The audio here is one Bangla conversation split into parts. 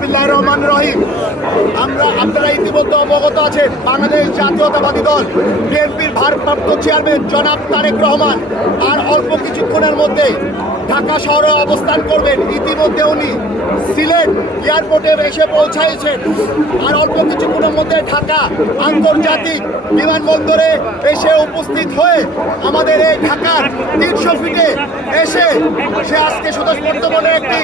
বিসমিল্লাহির রহমানির রহিম। আপনারা ইতিমধ্যে অবগত আছেন, বাংলাদেশ জাতীয়তাবাদী দল বিএনপির ভারপ্রাপ্ত চেয়ারম্যান জনাব তারেক রহমান আর অল্প কিছুক্ষণের মধ্যে ঢাকা শহরে অবস্থান করবেন। ইতিমধ্যে উনি সিলেট এয়ারপোর্টে এসে পৌঁছাইছেন আর অল্প কিছুক্ষণের মধ্যে ঢাকা আন্তর্জাতিক বিমানবন্দরে এসে উপস্থিত হয়ে আমাদের এই ঢাকার 300 ফিটে এসে সে আজকে স্বতঃস্ফূর্তভাবে একটি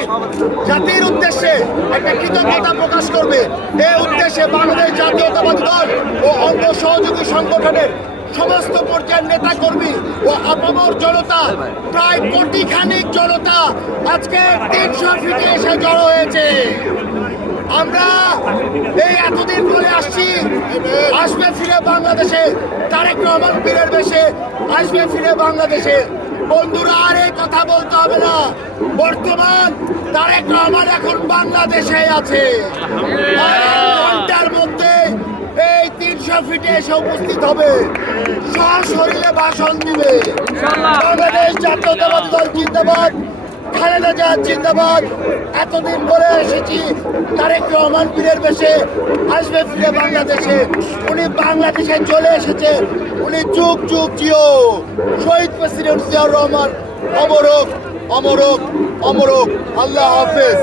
জাতির উদ্দেশ্যে একটা কৃতজ্ঞতা প্রকাশ করবে। এই উদ্দেশ্যে বাংলাদেশ জাতীয়তাবাদী দল ও অঙ্গ সহযোগী সংগঠনের সমস্ত পর্যায়ের নেতা কর্মী ও আপামর জনতা, প্রায় কোটিখানিক জনতা আজকে 300 ফিটে এসে জড়ো হয়েছে। আমরা এই এতদিন পরে আসছি, আসবে ফিরে বাংলাদেশে, তারেক রহমান পীরের বেশে আসবে ফিরে বাংলাদেশে। বন্ধুরা, আর এই কথা বলতে হবে না, বর্তমান তারেক রহমান এখন বাংলাদেশে আছে। ঘন্টার মধ্যে এই 300 ফিটে এসে উপস্থিত হবে, সশরীরে ভাষণ দিবে। বাংলাদেশ জাতীয়তাবাদী দল জিন্দাবাদ, খালেদা জিয়া জিন্দাবাদ। এতদিন বলে এসেছি তারেক রহমান পীরের বেশে আসবে ফিরে বাংলাদেশে। উনি বাংলাদেশে চলে এসেছে, উনি যুগ যুগ জিও। শহীদ প্রেসিডেন্ট জিয়াউর রহমান অমরক অমরক অমরক। আল্লাহ হাফেজ।